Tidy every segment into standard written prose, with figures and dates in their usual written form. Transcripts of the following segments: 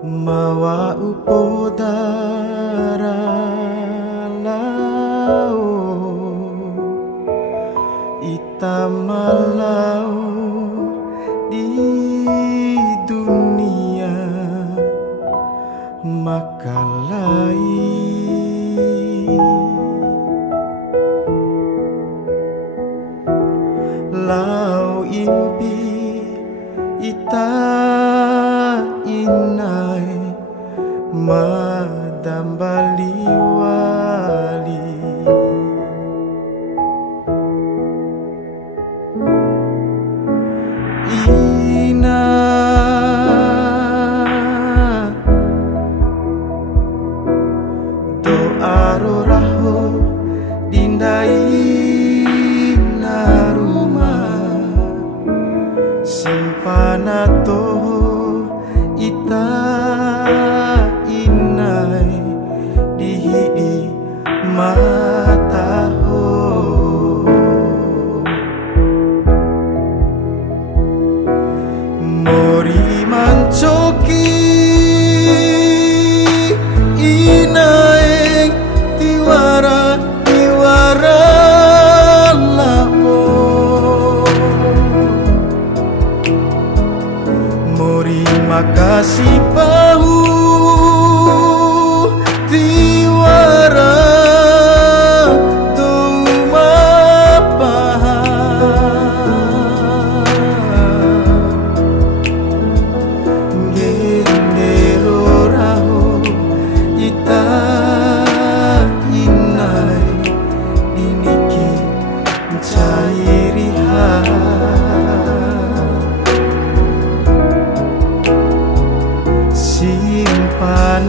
Mawa upo daralao itamalau di dunia makalai lau impi ita inai madambali wali ina doa roraho dindai na rumah simpanato ita inai dihidi mataho mori mancoki inai tiwara lapo mori makasih bahu tiwara tuma gendero raho ita inai diniki cairiha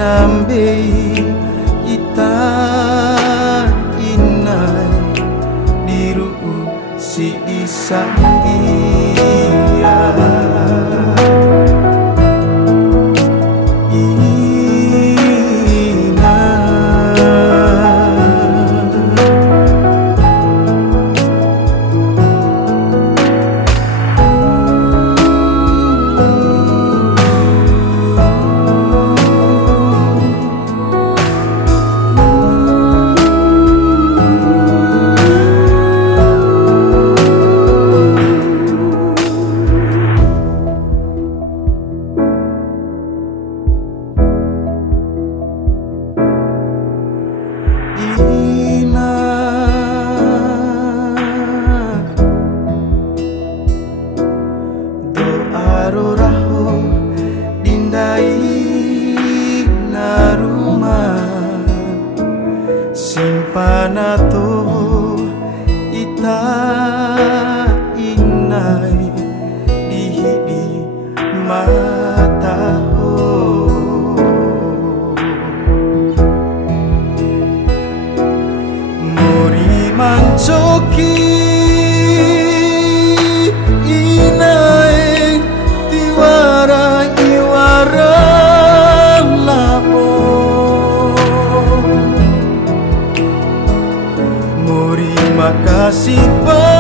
simpanambei ita inai diru si isangia roraho dindai na rumah simpanato ita inai dihidi mataho mori mancoki makasih.